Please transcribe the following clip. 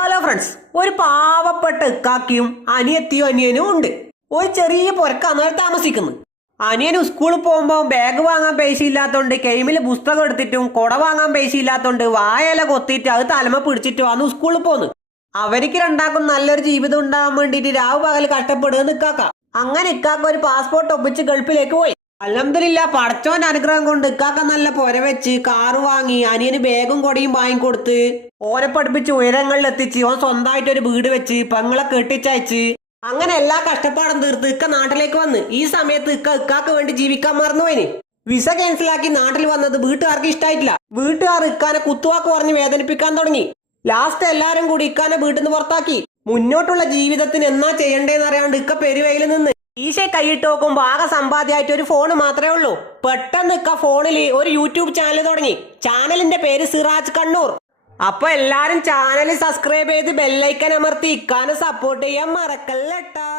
Hello friends, ഒരു പാവപ്പെട്ട ഇക്കാക്കിയും അനിയത്തിയും അനിയനും ഉണ്ട്. ഒരു ചെറിയ പുരക്കാണ് താമസിക്കുന്നത്. അനിയന് സ്കൂളിൽ പോകുമ്പോൾ ബാഗ് വാങ്ങാൻ പൈസ ഇല്ലാത്തോണ്ട് കെയിമിൽ പുസ്തകം എടുത്തിട്ടും കുട വാങ്ങാൻ പൈസ ഇല്ലാത്തോണ്ട് വായല കൊത്തിയിട്ട് അത് തലമ പിടിച്ചിട്ടും അന്ന് സ്കൂളിൽ പോന്ന്. അവർക്ക് രണ്ടാക്കും നല്ലൊരു ജീവിതം ഉണ്ടാകാൻ വേണ്ടിയിട്ട് രാവ് പകൽ കഷ്ടപ്പെടുക ഇക്കാക്ക. അങ്ങനെ ഇക്കാക്ക ഒരു പാസ്പോർട്ട് ഒപ്പിച്ച് ഗൾഫിലേക്ക് പോയി. അൽഹംദുലില്ലാ, പടച്ചോന്റെ അനുഗ്രഹം കൊണ്ട് ഇക്കാക്ക നല്ല പുര വെച്ച് കാറ് വാങ്ങി, അനിയന് ബാഗും കൊടിയും വാങ്ങിക്കൊടുത്ത്, ഓനെ പഠിപ്പിച്ച് ഉയരങ്ങളിൽ എത്തിച്ച്, ഓൻ സ്വന്തമായിട്ട് ഒരു വീട് വെച്ച് പെങ്ങളെ കെട്ടിച്ചയച്ച്, അങ്ങനെ എല്ലാ കഷ്ടപ്പാടും തീർത്ത് ഇക്ക നാട്ടിലേക്ക് വന്ന്. ഈ സമയത്ത് ഇക്കാക്ക് വേണ്ടി ജീവിക്കാൻ മറന്നുപോയിന്. വിസ ക്യാൻസലാക്കി നാട്ടിൽ വന്നത് വീട്ടുകാർക്ക് ഇഷ്ടായിട്ടില്ല. വീട്ടുകാർ ഇക്കാനെ കുത്തുവാക്ക് പറഞ്ഞ് വേദനിപ്പിക്കാൻ തുടങ്ങി. ലാസ്റ്റ് എല്ലാരും കൂടി ഇക്കാനെ വീട്ടിൽ നിന്ന് പുറത്താക്കി. മുന്നോട്ടുള്ള ജീവിതത്തിന് എന്നാ ചെയ്യണ്ടേന്ന് അറിയാണ്ട് ഇക്ക പെരുവയിൽ നിന്ന് ഈശെ കൈയിട്ട് നോക്കുമ്പോ ആകെ സമ്പാദ്യമായിട്ട് ഒരു ഫോൺ മാത്രമേ ഉള്ളൂ. പെട്ടെന്ന് ഇക്ക ഫോണിൽ ഒരു യൂട്യൂബ് ചാനൽ തുടങ്ങി. ചാനലിന്റെ പേര് സിറാജ് കണ്ണൂർ. അപ്പൊ എല്ലാരും ചാനൽ സബ്സ്ക്രൈബ് ചെയ്ത് ബെല്ലൈക്കൻ അമർത്തി ഇക്കാനെ സപ്പോർട്ട് ചെയ്യാൻ മറക്കല്ലേട്ടാ.